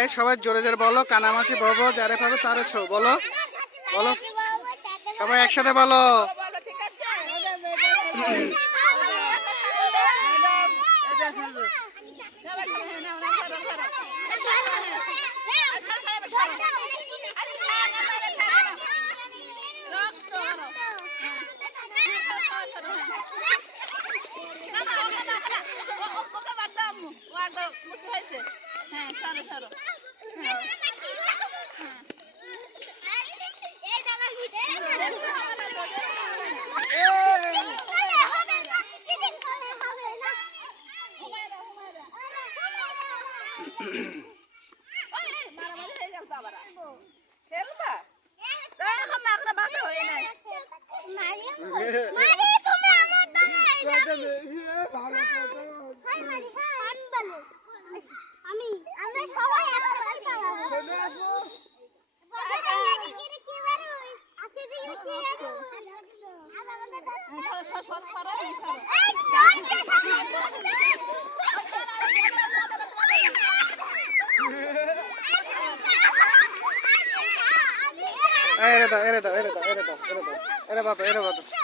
এই সবাই জোরে জোরে বলো, কানামাছি বলবো, যারে পাবে তারে ছো বলো, বলো সবাই একসাথে বলো। হ্যাঁ ছাড়ো ছাড়ো এরে দাও, এরে দাও, এরে দাও, এরে দাও, এরে দাও, এরে বাবা, এরে বাবা।